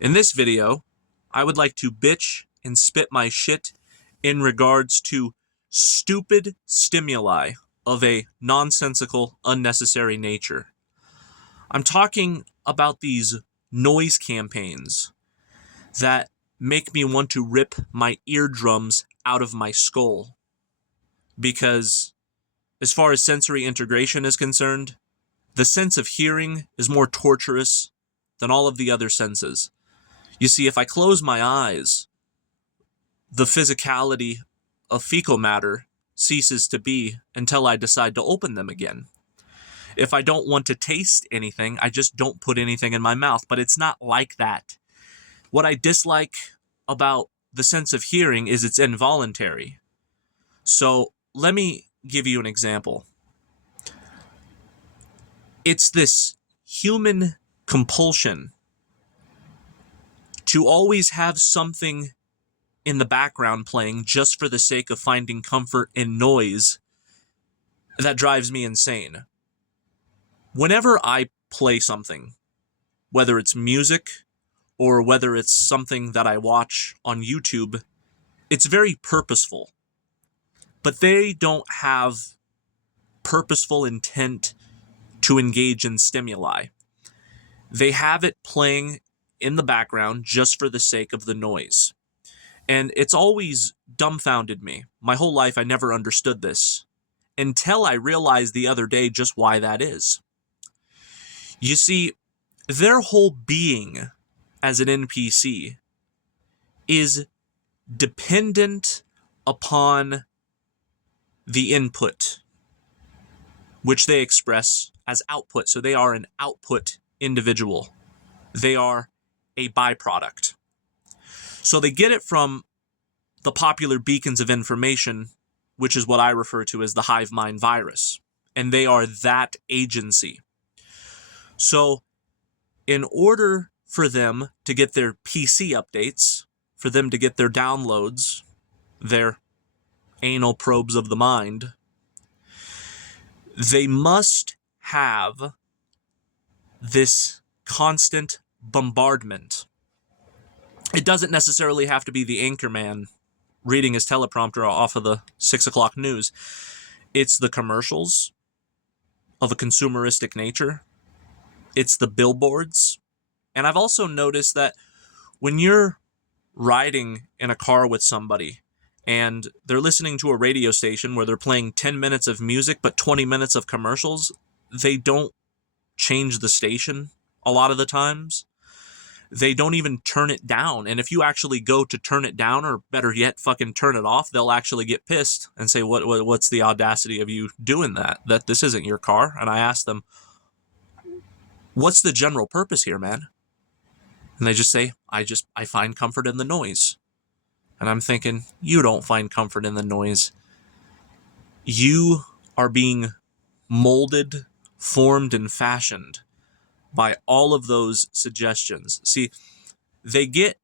In this video, I would like to bitch and spit my shit in regards to stupid stimuli of a nonsensical, unnecessary nature. I'm talking about these noise campaigns that make me want to rip my eardrums out of my skull. Because, as far as sensory integration is concerned, the sense of hearing is more torturous than all of the other senses. You see, if I close my eyes, the physicality of fecal matter ceases to be until I decide to open them again. If I don't want to taste anything, I just don't put anything in my mouth, but it's not like that. What I dislike about the sense of hearing is it's involuntary. So let me give you an example. It's this human compulsion to always have something in the background playing just for the sake of finding comfort in noise that drives me insane. Whenever I play something, whether it's music or whether it's something that I watch on YouTube, it's very purposeful. But they don't have purposeful intent to engage in stimuli. They have it playing in the background just for the sake of the noise. And it's always dumbfounded me. My whole life I never understood this until I realized the other day just why that is. You see, their whole being as an NPC is dependent upon the input, which they express as output. So they are an output individual. They are a byproduct. So they get it from the popular beacons of information, which is what I refer to as the hive mind virus. And they are that agency. So in order for them to get their PC updates, for them to get their downloads, their anal probes of the mind, they must have this constant bombardment. It doesn't necessarily have to be the anchorman reading his teleprompter off of the 6 o'clock news. It's the commercials of a consumeristic nature. It's the billboards. And I've also noticed that when you're riding in a car with somebody and they're listening to a radio station where they're playing 10 minutes of music but 20 minutes of commercials, they don't change the station a lot of the times. They don't even turn it down. And if you actually go to turn it down, or better yet, fucking turn it off, they'll actually get pissed and say, what's the audacity of you doing that? That this isn't your car. And I ask them, what's the general purpose here, man? And they just say, I find comfort in the noise. And I'm thinking, you don't find comfort in the noise. You are being molded, formed, and fashioned by all of those suggestions. See, they get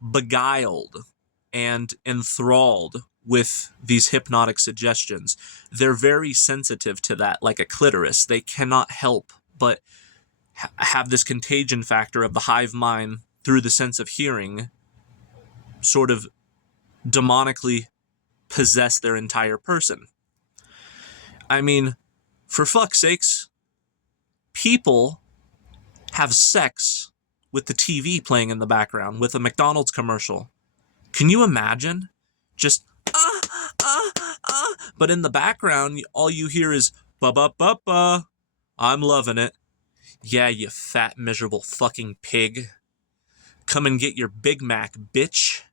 beguiled and enthralled with these hypnotic suggestions. They're very sensitive to that, like a clitoris. They cannot help but have this contagion factor of the hive mind through the sense of hearing sort of demonically possess their entire person. I mean, for fuck's sakes, people have sex with the TV playing in the background, with a McDonald's commercial. Can you imagine? Just, but in the background, all you hear is, ba-ba-ba-ba, I'm loving it. Yeah, you fat, miserable fucking pig. Come and get your Big Mac, bitch.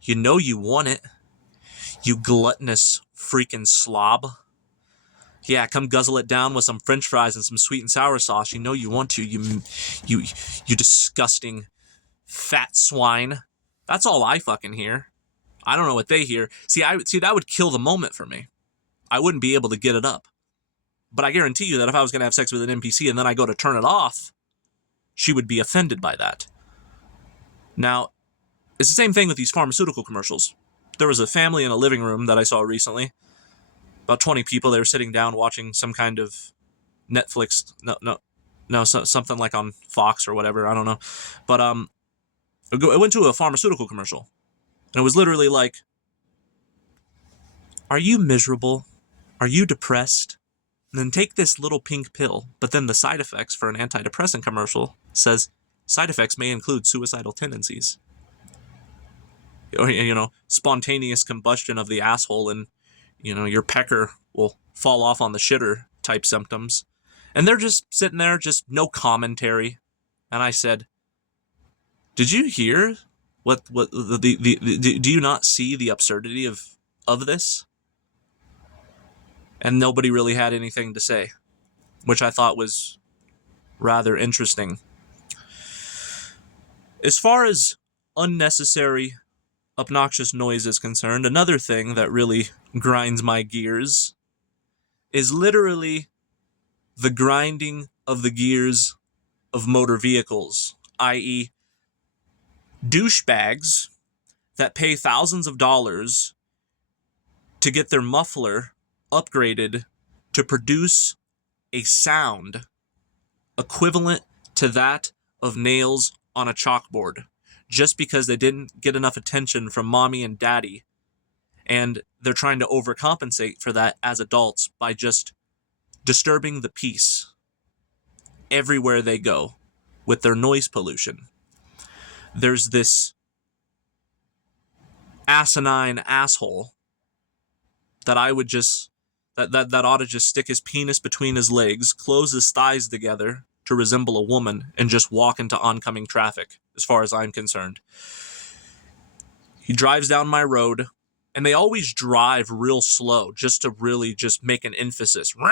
You know you want it. You gluttonous freaking slob. Yeah, come guzzle it down with some french fries and some sweet and sour sauce. You know you want to, you disgusting fat swine. That's all I fucking hear. I don't know what they hear. See, that would kill the moment for me. I wouldn't be able to get it up. But I guarantee you that if I was going to have sex with an NPC and then I go to turn it off, she would be offended by that. Now, it's the same thing with these pharmaceutical commercials. There was a family in a living room that I saw recently. About 20 people. They were sitting down watching some kind of Netflix. No, something like on Fox or whatever. I don't know. But I went to a pharmaceutical commercial, and it was literally like, are you miserable? Are you depressed? And then take this little pink pill. But then the side effects for an antidepressant commercial says side effects may include suicidal tendencies. Or, spontaneous combustion of the asshole, and, your pecker will fall off on the shitter type symptoms. And they're just sitting there, just no commentary. And I said, did you hear what do you not see the absurdity of this? And nobody really had anything to say, which I thought was rather interesting. As far as unnecessary, obnoxious noise is concerned, another thing that really grinds my gears is literally the grinding of the gears of motor vehicles, i.e., douchebags that pay thousands of dollars to get their muffler upgraded to produce a sound equivalent to that of nails on a chalkboard, just because they didn't get enough attention from mommy and daddy, and they're trying to overcompensate for that as adults by just disturbing the peace everywhere they go with their noise pollution. There's this asinine asshole that I would just that ought to just stick his penis between his legs, close his thighs together to resemble a woman, and just walk into oncoming traffic, as far as I'm concerned. He drives down my road, and they always drive real slow, just to really just make an emphasis. And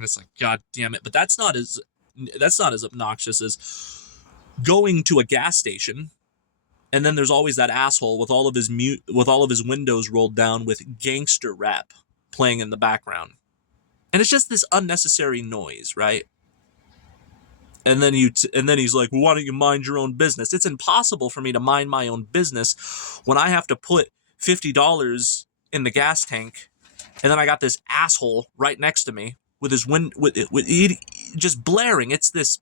it's like, God damn it. But that's not as obnoxious as going to a gas station, and then there's always that asshole with all of his windows rolled down with gangster rap playing in the background. And it's just this unnecessary noise, right? And then he's like, well, why don't you mind your own business? It's impossible for me to mind my own business when I have to put $50 in the gas tank, and then I got this asshole right next to me with his just blaring. It's this,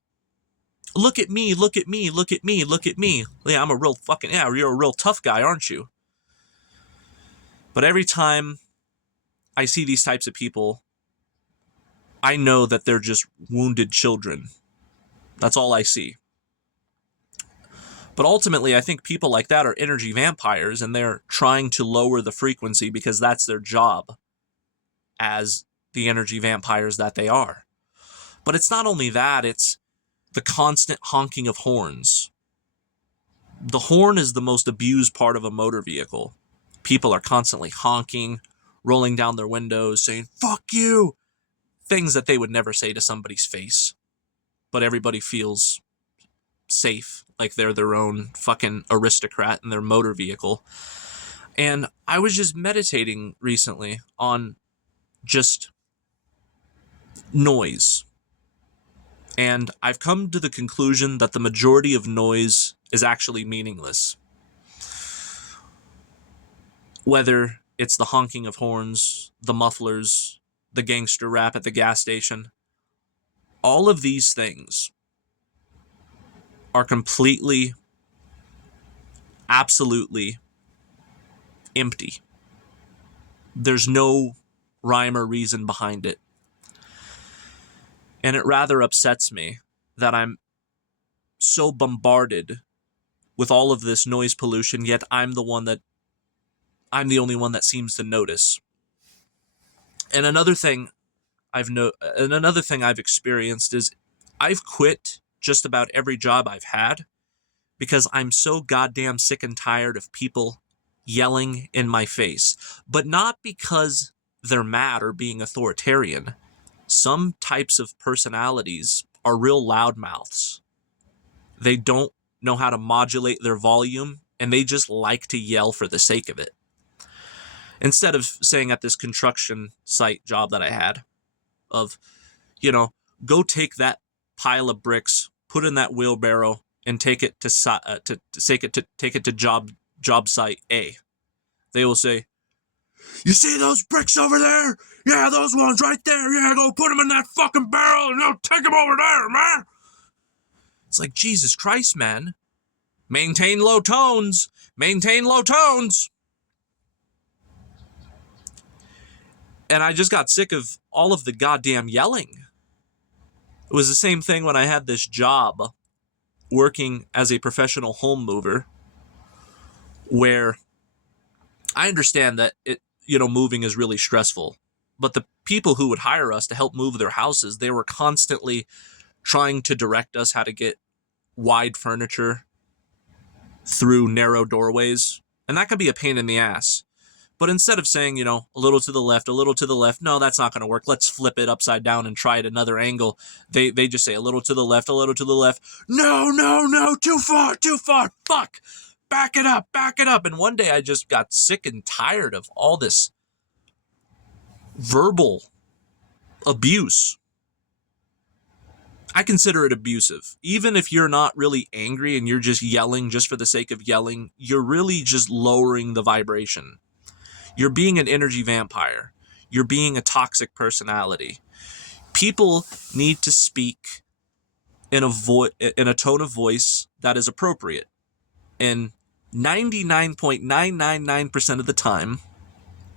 look at me, look at me, look at me, look at me. Yeah, I'm a real fucking, yeah, you're a real tough guy, aren't you? But every time I see these types of people, I know that they're just wounded children. That's all I see. But ultimately, I think people like that are energy vampires, and they're trying to lower the frequency because that's their job as the energy vampires that they are. But it's not only that, it's the constant honking of horns. The horn is the most abused part of a motor vehicle. People are constantly honking, rolling down their windows, saying, fuck you! Things that they would never say to somebody's face. But everybody feels safe, like they're their own fucking aristocrat in their motor vehicle. And I was just meditating recently on just noise. And I've come to the conclusion that the majority of noise is actually meaningless. Whether it's the honking of horns, the mufflers, the gangster rap at the gas station, all of these things are completely, absolutely empty. There's no rhyme or reason behind it. And it rather upsets me that I'm so bombarded with all of this noise pollution, yet I'm the only one that seems to notice. And another thing I've experienced is I've quit just about every job I've had because I'm so goddamn sick and tired of people yelling in my face. But not because they're mad or being authoritarian. Some types of personalities are real loudmouths. They don't know how to modulate their volume, and they just like to yell for the sake of it. Instead of saying at this construction site job that I had, of, go take that pile of bricks, put in that wheelbarrow, and take it to job site A. They will say, you see those bricks over there? Yeah, those ones right there. Yeah, go put them in that fucking barrel and go take them over there, man. It's like, Jesus Christ, man. Maintain low tones. Maintain low tones. And I just got sick of all of the goddamn yelling. It was the same thing when I had this job working as a professional home mover, where I understand that moving is really stressful, but the people who would hire us to help move their houses, they were constantly trying to direct us how to get wide furniture through narrow doorways. And that could be a pain in the ass. But instead of saying, a little to the left, no, that's not going to work. Let's flip it upside down and try it another angle. They just say a little to the left, a little to the left. No, too far, fuck. Back it up. And one day I just got sick and tired of all this verbal abuse. I consider it abusive. Even if you're not really angry and you're just yelling just for the sake of yelling, you're really just lowering the vibration. You're being an energy vampire. You're being a toxic personality. People need to speak in a tone of voice that is appropriate. And 99.999% of the time,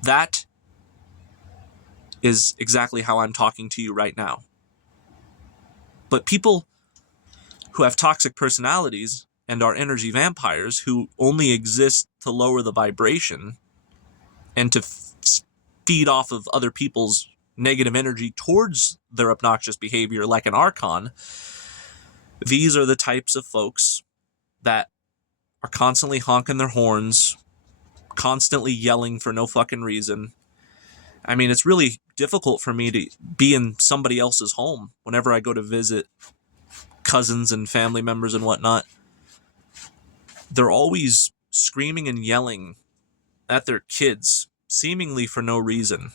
that is exactly how I'm talking to you right now. But people who have toxic personalities and are energy vampires who only exist to lower the vibration and to feed off of other people's negative energy towards their obnoxious behavior, like an Archon, these are the types of folks that are constantly honking their horns, constantly yelling for no fucking reason. I mean, it's really difficult for me to be in somebody else's home whenever I go to visit cousins and family members and whatnot. They're always screaming and yelling at their kids, seemingly for no reason.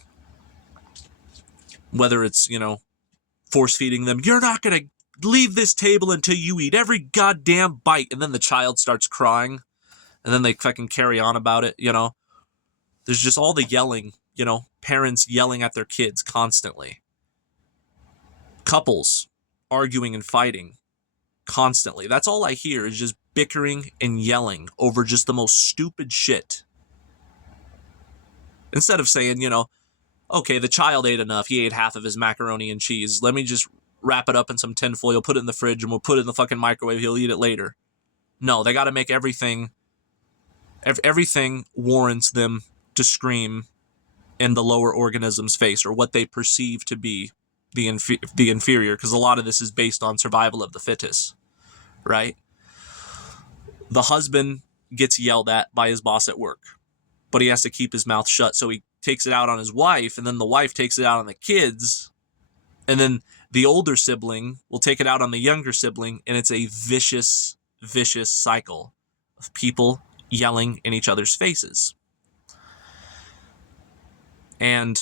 Whether it's, force feeding them, you're not going to leave this table until you eat every goddamn bite. And then the child starts crying. And then they fucking carry on about it, There's just all the yelling, parents yelling at their kids constantly. Couples arguing and fighting constantly. That's all I hear is just bickering and yelling over just the most stupid shit. Instead of saying, okay, the child ate enough. He ate half of his macaroni and cheese. Let me just wrap it up in some tinfoil, put it in the fridge, and we'll put it in the fucking microwave. He'll eat it later. No, they got to make everything warrants them to scream in the lower organism's face, or what they perceive to be the inferior, because a lot of this is based on survival of the fittest, right? The husband gets yelled at by his boss at work, but he has to keep his mouth shut, so he takes it out on his wife, and then the wife takes it out on the kids, and then the older sibling will take it out on the younger sibling, and it's a vicious cycle of people yelling in each other's faces. And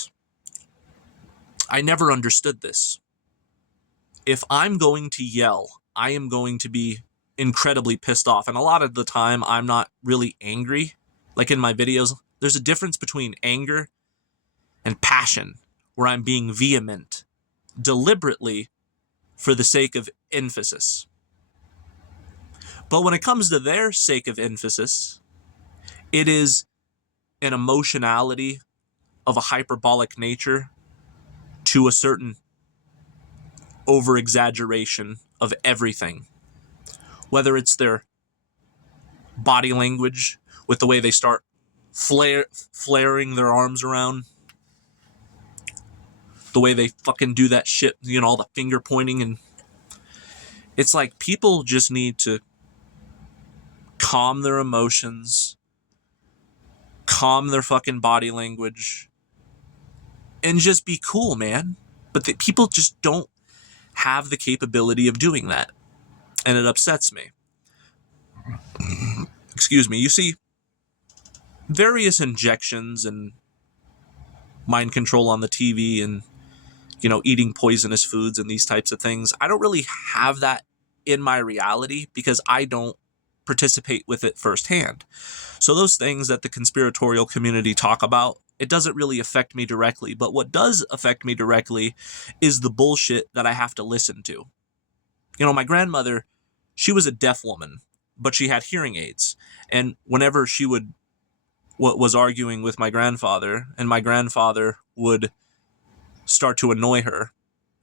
I never understood this. If I'm going to yell, I am going to be incredibly pissed off. And a lot of the time, I'm not really angry. Like in my videos, there's a difference between anger and passion, where I'm being vehement, deliberately, for the sake of emphasis. But when it comes to their sake of emphasis, it is an emotionality of a hyperbolic nature to a certain over-exaggeration of everything. Whether it's their body language, with the way they start flaring their arms around, the way they fucking do that shit, all the finger pointing, and it's like people just need to calm their emotions, calm their fucking body language, and just be cool, man. But people just don't have the capability of doing that. And it upsets me. Excuse me. You see, various injections and mind control on the TV and, eating poisonous foods and these types of things. I don't really have that in my reality because I don't participate with it firsthand. So those things that the conspiratorial community talk about, it doesn't really affect me directly. But what does affect me directly is the bullshit that I have to listen to. My grandmother she was a deaf woman, but she had hearing aids. And whenever she was arguing with my grandfather, and my grandfather would start to annoy her,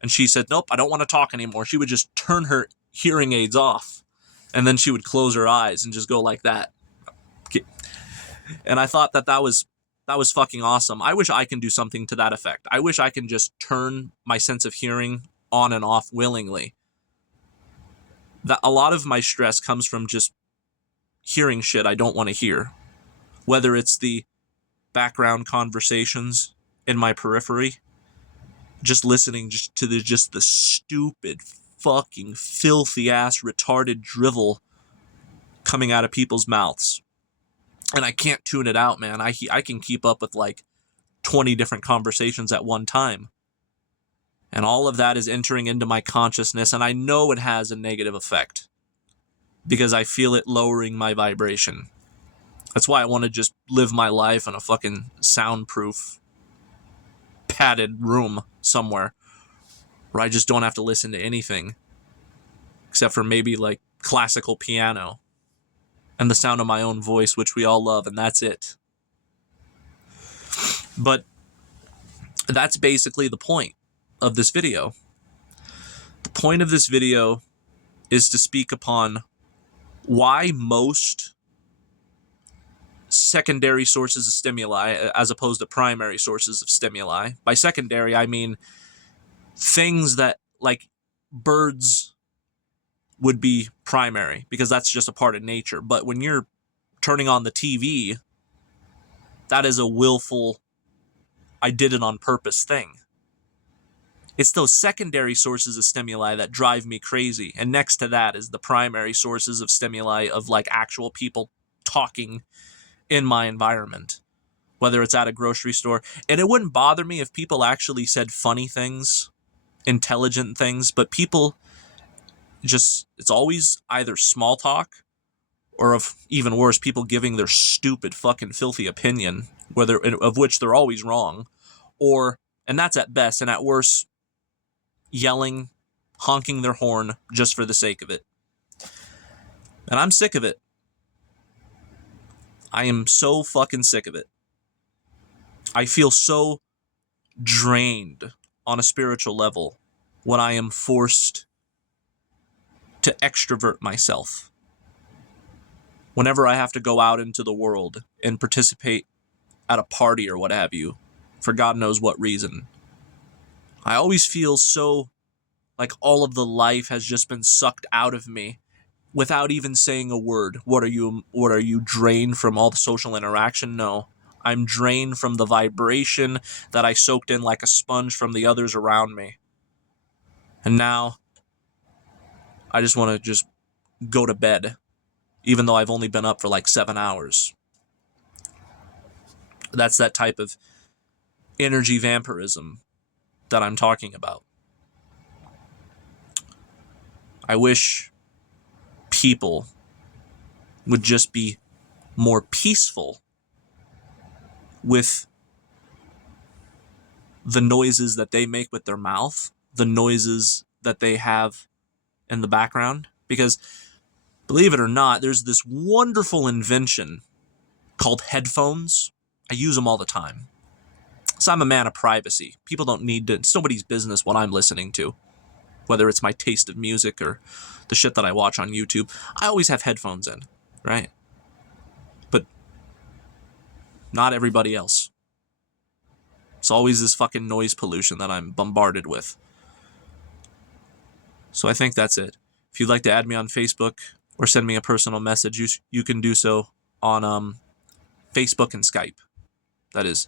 and she said, nope, I don't want to talk anymore, she would just turn her hearing aids off, and then she would close her eyes and just go like that. And I thought that was fucking awesome. I wish I can do something to that effect. I wish I can just turn my sense of hearing on and off willingly. That a lot of my stress comes from just hearing shit I don't want to hear. Whether it's the background conversations in my periphery, just listening to the stupid, fucking, filthy ass, retarded drivel coming out of people's mouths. And I can't tune it out, man. I can keep up with like 20 different conversations at one time. And all of that is entering into my consciousness, and I know it has a negative effect because I feel it lowering my vibration. That's why I want to just live my life in a fucking soundproof, padded room somewhere where I just don't have to listen to anything except for maybe like classical piano and the sound of my own voice, which we all love, and that's it. But that's basically the point of this video. The point of this video is to speak upon why most secondary sources of stimuli, as opposed to primary sources of stimuli. By secondary, I mean things that, like, birds would be primary, because that's just a part of nature. But when you're turning on the TV, that is a willful, I did it on purpose thing. It's those secondary sources of stimuli that drive me crazy. And next to that is the primary sources of stimuli of like actual people talking in my environment, whether it's at a grocery store. And it wouldn't bother me if people actually said funny things, intelligent things, but people just, it's always either small talk or, of even worse, people giving their stupid fucking filthy opinion, of which they're always wrong, and that's at best, and at worst, yelling, honking their horn just for the sake of it. And I'm sick of it. I am so fucking sick of it. I feel so drained on a spiritual level when I am forced to extrovert myself. Whenever I have to go out into the world and participate at a party or what have you, for God knows what reason, I always feel so like all of the life has just been sucked out of me without even saying a word. What are you drained from all the social interaction? No. I'm drained from the vibration that I soaked in like a sponge from the others around me. And now I just want to just go to bed, even though I've only been up for like 7 hours. That's that type of energy vampirism that I'm talking about. I wish people would just be more peaceful with the noises that they make with their mouth, the noises that they have in the background. Because, believe it or not, there's this wonderful invention called headphones. I use them all the time. So I'm a man of privacy. People don't need to, it's nobody's business what I'm listening to, whether it's my taste of music or the shit that I watch on YouTube. I always have headphones in, right? But not everybody else. It's always this fucking noise pollution that I'm bombarded with. So I think that's it. If you'd like to add me on Facebook or send me a personal message, you can do so on Facebook and Skype. That is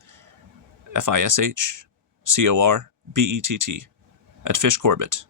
FISHCORBETT at Fish Corbett.